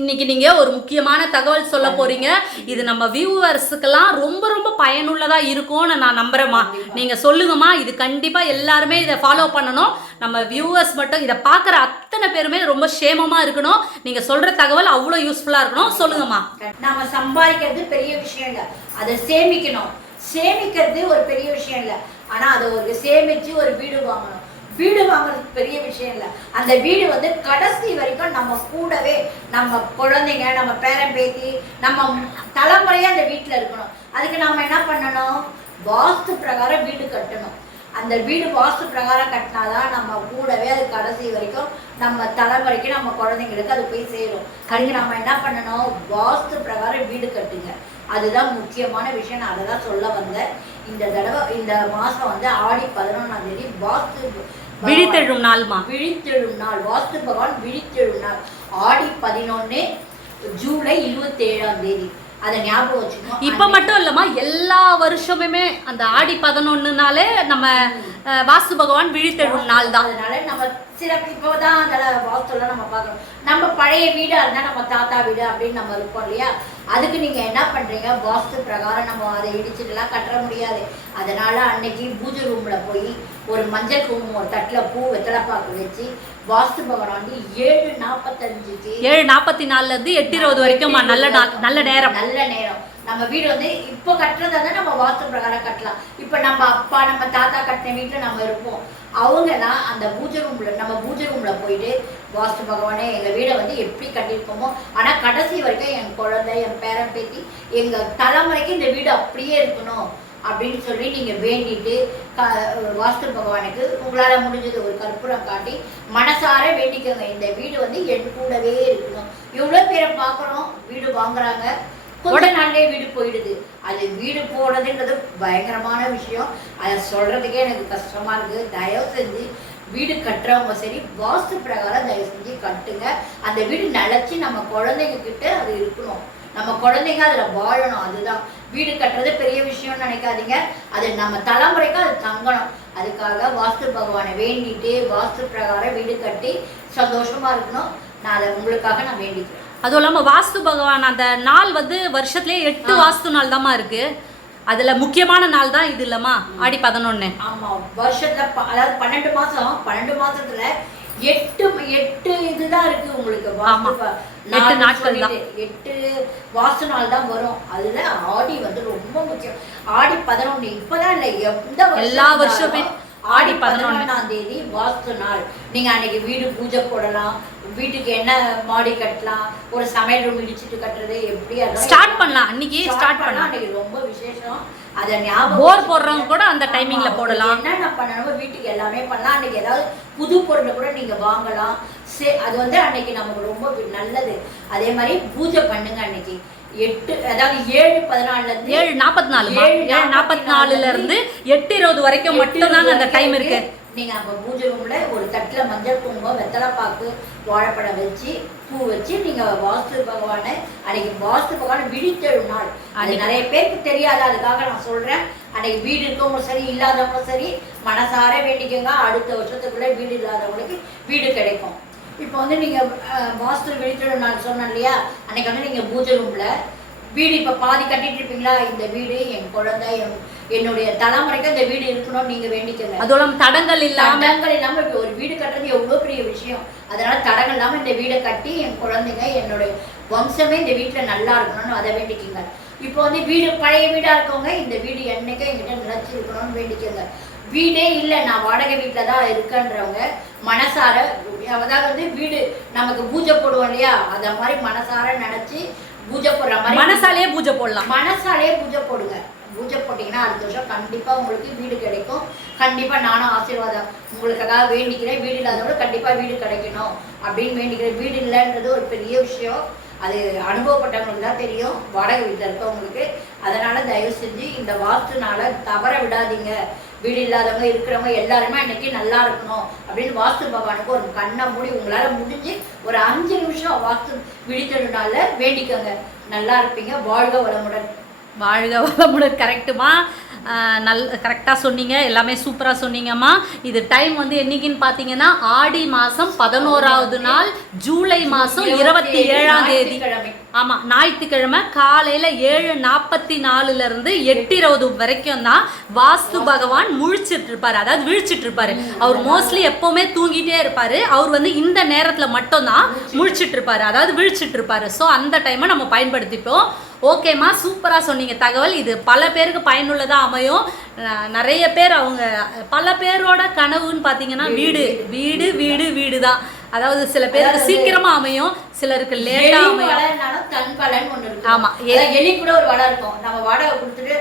இன்னைக்கு நீங்க ஒரு முக்கியமான தகவல் சொல்ல போறீங்க. இது நம்ம வியூவர்ஸ்க்குலாம் ரொம்ப ரொம்ப பயனுள்ளதா இருக்கும்னு நான் நம்புறேம்மா. நீங்க சொல்லுங்கம்மா. இது கண்டிப்பா எல்லாருமே இதை ஃபாலோ பண்ணணும். நம்ம வியூவர்ஸ் மட்டும் இதை பார்க்குற அத்தனை பேருமே ரொம்ப சேமமா இருக்கணும். நீங்க சொல்ற தகவல் அவ்வளோ யூஸ்ஃபுல்லா இருக்கணும். சொல்லுங்கம்மா. நாம சம்பாதிக்கிறது பெரிய விஷயம் இல்லை, அதை சேமிக்கணும். சேமிக்கிறது ஒரு பெரிய விஷயம் இல்லை, ஆனா அதை ஒரு சேமிச்சு ஒரு வீடு வாங்கணும். வீடு வாங்குறது பெரிய விஷயம் இல்லை. அந்த வீடு வந்து கடைசி வரைக்கும் நம்ம கூடவே, நம்ம குழந்தைங்க, நம்ம பேரன் பேத்தி, நம்ம தலைமுறையா அந்த வீட்டில் இருக்கணும். அதுக்கு நம்ம என்ன பண்ணணும்? வாஸ்து பிரகாரம் வீடு கட்டணும். அந்த வீடு வாஸ்து பிரகாரம் கட்டினாதான் நம்ம கூடவே அது கடைசி வரைக்கும் நம்ம தலைமுறைக்கு, நம்ம குழந்தைங்களுக்கு அது போய் சேரும். அதுக்கு நம்ம என்ன பண்ணணும்? வாஸ்து பிரகாரம் வீடு கட்டுங்க. அதுதான் முக்கியமான விஷயம். நான் அதை தான் சொல்ல வந்தேன். இந்த தடவை இந்த மாதம் வந்து ஆடி 11ஆம் தேதி வாஸ்து விழித்தெழும் நாள்மா. விழித்தெழும் நாள், வாஸ்து பகவான் விழித்தெழும் நாள் ஆடி 11 ஜூலை 27ஆம் தேதி. அதை ஞாபகம் வச்சுக்கணும். இப்ப மட்டும் இல்லம்மா, எல்லா வருஷமுமே அந்த ஆடி 11 நம்ம வாஸ்து பகவான் விழித்தெழும் நாள் தான். அதனால நம்ம சிறப்பு இப்போதான் அதில் வாஸ்துலாம் நம்ம பார்க்கணும். நம்ம பழைய வீடாக இருந்தால் நம்ம தாத்தா வீடு அப்படின்னு நம்ம இருப்போம் இல்லையா? அதுக்கு நீங்கள் என்ன பண்ணுறீங்க? வாஸ்து பிரகாரம் நம்ம அதை இடிச்சுட்டுலாம் கட்ட முடியாது. அதனால அன்னைக்கு பூஜை ரூமில் போய் ஒரு மஞ்சள் குங்குமம், ஒரு தட்டில் பூ, வெத்தலைப்பாக்கு வச்சு வாஸ்து பகவான் வந்து 7:45 7:44 8:20 வரைக்கும் நல்ல நாள், நல்ல நேரம். நல்ல நேரம். நம்ம வீடு வந்து இப்போ கட்டுறதா இருந்தால் நம்ம வாஸ்து பிரகாரம் கட்டலாம். இப்போ நம்ம அப்பா, நம்ம தாத்தா கட்டின வீட்டில் நம்ம இருப்போம். அவங்கெல்லாம் அந்த பூஜை ரூமில், நம்ம பூஜை ரூமில் போயிட்டு வாஸ்து பகவானே எங்கள் வீடை வந்து எப்படி கட்டியிருக்கோமோ, ஆனால் கடைசி வரைக்கும் என் குழந்தை, என் பேரன் பேத்தி, எங்கள் தலைமுறைக்கு இந்த வீடு அப்படியே இருக்கணும் அப்படின்னு சொல்லி நீங்கள் வேண்டிட்டு வாஸ்து பகவானுக்கு உங்களால் முடிஞ்சது ஒரு கற்பூரம் காட்டி மனசார வேண்டிக்கோங்க. இந்த வீடு வந்து என் கூடவே இருக்கணும். எவ்வளோ பேரை பார்க்குறோம், வீடு வாங்குறாங்க, கொஞ்ச நாள்லயே வீடு போயிடுது. அது வீடு போடுறதுன்றது பயங்கரமான விஷயம். அதை சொல்றதுக்கே எனக்கு கஷ்டமா இருக்கு. தயவு செஞ்சு வீடு கட்டுறவங்க சரி, வாஸ்து பிரகாரம் தயவு செஞ்சு கட்டுங்க. அந்த வீடு நிலச்சி நம்ம குழந்தைங்க கிட்ட அது இருக்கணும். நம்ம குழந்தைங்க அதில் வாழணும். அதுதான் வீடு கட்டுறது பெரிய விஷயம்னு நினைக்காதீங்க. அது நம்ம தலைமுறைக்கு அது தங்கணும். அதுக்காக வாஸ்து பகவானை வேண்டிட்டு வாஸ்து பிரகாரம் வீடு கட்டி சந்தோஷமா இருக்கணும். நான் அதை உங்களுக்காக நான் வேண்டிக்கிறேன். அதுவும் இல்லாமல் வாஸ்து பகவான் அந்த நாள் வந்து வருஷத்துலேயே 8 வாஸ்து நாள் தான்மா இருக்கு. அதுல முக்கியமான நாள் தான் இது இல்லம்மா, ஆடி 11. ஆமா, வருஷத்துல அதாவது 12 மாசம், 12 மாசத்துல 8 இதுதான் இருக்கு உங்களுக்கு. 8 நாட்கள் தான், 8 வாஸ்து நாள் தான் வரும். அதுல ஆடி வந்து ரொம்ப முக்கியம். ஆடி 11 இப்பதான் இல்லை, எந்த எல்லா வருஷமே ஆடி 11ஆம் தேதி வாஸ்து நாள். நீங்க அன்னைக்கு வீடு பூஜை போடலாம், வீட்டுக்கு என்ன மாடி கட்டலாம், ஒரு சமையல் ரூம் இடிச்சிட்டு கட்டுறது எப்படியா ஸ்டார்ட் பண்ணலாம். அன்னைக்கு ஸ்டார்ட் பண்ணலாம். அன்னைக்கு ரொம்ப விசேஷம். அதை ஞாபகம், போர் போடுறவங்க கூட அந்த டைமிங்ல போடலாம். என்னென்ன பண்ணணுமோ வீட்டுக்கு எல்லாமே பண்ணலாம். அன்னைக்கு ஏதாவது புது பொருளை கூட நீங்க வாங்கலாம். அது வந்து அன்னைக்கு நமக்கு ரொம்ப நல்லது. அதே மாதிரி பூஜை பண்ணுங்க அன்னைக்கு. 7:44 இருந்து 8:20 வரைக்கும் மட்டும்தாங்க அந்த டைம் இருக்கு. நீங்க அப்ப பூஜை ரூம்ல ஒரு தட்டுல மஞ்சள் குங்குமம், வெத்தலைப்பாக்கு, வாழைப்பழம் வச்சு பூ வச்சு நீங்க வாஸ்து பகவானை அன்னைக்கு வாஸ்து பகவான் விழித்தெழும் நாள். அது நிறைய பேருக்கு தெரியாது, அதுக்காக நான் சொல்றேன். அன்னைக்கு வீடு இருக்கவங்களும் சரி, இல்லாதவங்களும் சரி, மனசார வேண்டிக்கோங்க. அடுத்த வருஷத்துக்குள்ள வீடு இல்லாதவங்களுக்கு வீடு கிடைக்கும். இப்போ வந்து நீங்கள் வாஸ்து விழித்தெழும் நாள் சொன்னேன் இல்லையா? அன்னைக்கு வந்து நீங்கள் பூஜை ரூமில் வீடு இப்போ பாதி கட்டிட்டு இருப்பீங்களா? இந்த வீடு என் குழந்தை, என்னுடைய தலைமுறைக்கு இந்த வீடு இருக்கணும்னு நீங்கள் வேண்டிக்கங்க. அதோட தடங்கள் இல்லாமல் இப்போ ஒரு வீடு கட்டுறது எவ்வளோ பெரிய விஷயம். அதனால தடங்கள் இல்லாமல் இந்த வீடை கட்டி என் குழந்தைங்க, என்னுடைய வம்சமே இந்த வீட்டில் நல்லா இருக்கணும்னு அதை வேண்டிக்கங்க. இப்போ வந்து வீடு பழைய வீடாக இருக்கவங்க இந்த வீடு என்னைக்கும் என்கிட்ட நிலச்சி இருக்கணும்னு வேண்டிக்கங்க. வீடே இல்லை, நான் வாடகை வீட்டில் தான் இருக்கன்றவங்க மனசார, அதாவது வந்து வீடு நமக்கு பூஜை போடுவோம் இல்லையா? அதை மாதிரி மனசார நினச்சி பூஜை போடுற மாதிரி மனசாலேயே பூஜை போடலாம். மனசாலேயே பூஜை போடுங்க. பூஜை போட்டிங்கன்னா அடுத்த வருஷம் கண்டிப்பாக உங்களுக்கு வீடு கிடைக்கும். கண்டிப்பாக நானும் ஆசீர்வாதம் உங்களுக்காக வேண்டிக்கிறேன். வீடு இல்லாதவங்க கண்டிப்பாக வீடு கிடைக்கணும் அப்படின்னு வேண்டிக்கிறேன். வீடு இல்லைன்றது ஒரு பெரிய விஷயம். அது அனுபவப்பட்டவங்களுக்கு தான் தெரியும், வாடகை வீட்டில் இருக்கவங்களுக்கு. அதனால் தயவு செஞ்சு இந்த வாஸ்துனால தவற விடாதீங்க. வீடு இல்லாதவங்க இருக்கிறவங்க எல்லாருமே அன்னைக்கு நல்லா இருக்கணும் அப்படின்னு வாஸ்து பகவானுக்கு ஒரு கண்ணை மூடி உங்களால் முடிஞ்சு ஒரு 5 நிமிஷம் வாஸ்து விழித்தெழும் நாளில் வேண்டிக்கோங்க. நல்லா இருப்பீங்க. வாழ்க வளமுடன். வாழ்க வளமுடன். கரெக்டுமா, கரெக்டாக சொன்னீங்க, எல்லாமே சூப்பராக சொன்னீங்கம்மா. இது டைம் வந்து என்னைக்குன்னு பார்த்தீங்கன்னா ஆடி மாதம் 11ஆவது நாள், ஜூலை மாதம் 27ஆம் தேதி. ஆமாம், ஞாயிற்றுக்கிழமை காலையில் 7:44 8:20 வரைக்கும் தான் வாஸ்து பகவான் முழிச்சிட்டு இருப்பார், அதாவது விழிச்சிட்டு இருப்பாரு. அவர் மோஸ்ட்லி எப்போவுமே தூங்கிட்டே இருப்பார். அவர் வந்து இந்த நேரத்தில் மட்டும்தான் முழிச்சிட்டு இருப்பாரு, அதாவது விழிச்சிட்டு இருப்பாரு. ஸோ அந்த டைமை நம்ம பயன்படுத்திப்போம். ஓகேம்மா, சூப்பராக சொன்னீங்க தகவல். இது பல பேருக்கு பயனுள்ளதாக அமையும். நிறைய பேர் அவங்க பல பேரோட கனவுன்னு பார்த்தீங்கன்னா வீடு வீடு வீடு வீடு தான். அதாவது சில பேருக்கு சீக்கிரமா அமையும், சிலருக்கு லேட்டா அமையும். தன் பலன் ஒன்று இருக்கு. ஆமா, எலி கூட ஒரு வடை இருக்கும், நம்ம வாடகை கொடுத்துட்டு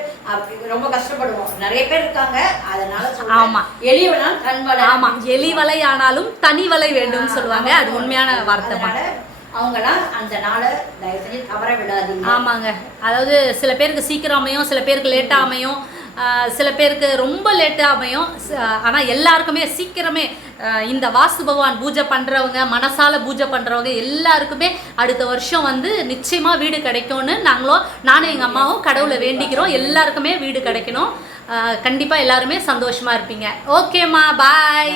ரொம்ப கஷ்டப்படுவோம், நிறைய பேர் இருக்காங்க. அதனால ஆமா, எலி வேணாலும் தன் வலை. ஆமா, எலி வலை ஆனாலும் தனி வலை வேண்டும்னு சொல்லுவாங்க. அது உண்மையான வார்த்தை. அவங்களாம் அந்த நாளை தயவு செஞ்சு தவற விடாதீங்க. ஆமாங்க, அதாவது சில பேருக்கு சீக்கிரம் அமையும், சில பேருக்கு லேட்டாக அமையும், சில பேருக்கு ரொம்ப லேட்டாக அமையும். ஆனால் எல்லாருக்குமே சீக்கிரமே இந்த வாஸ்து பகவான் பூஜை பண்ணுறவங்க, மனசால பூஜை பண்ணுறவங்க எல்லாருக்குமே அடுத்த வருஷம் வந்து நிச்சயமாக வீடு கிடைக்கும்னு நானும் எங்கள் அம்மாவும் கடவுளை வேண்டிக்கிறோம். எல்லாருக்குமே வீடு கிடைக்கணும். கண்டிப்பாக எல்லாருமே சந்தோஷமாக இருப்பீங்க. ஓகேம்மா, பாய்.